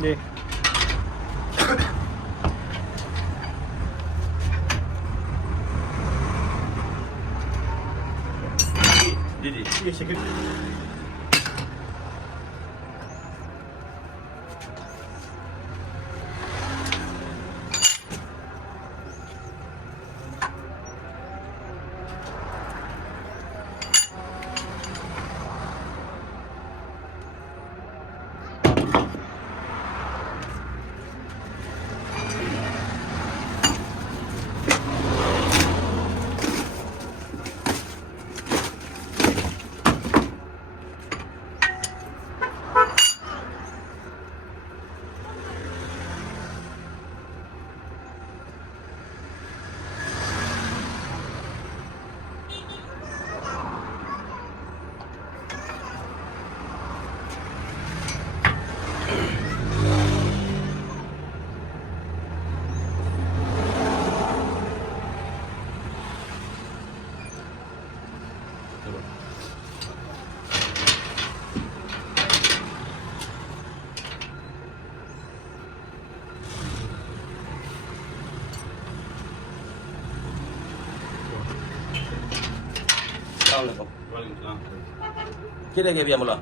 जी जी जी ये सेकंड किधर गया भैया मुला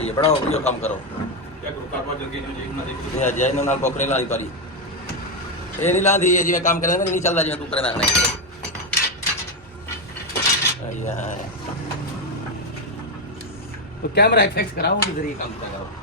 ये बड़ा हो गया काम करो जय नाल पोखरे लाई पारी ये नहीं लांदी है जिवें काम करदा नहीं चलदा जिवें तू करदा है तो कैमरा फिक्स कराओ उधर ही काम करो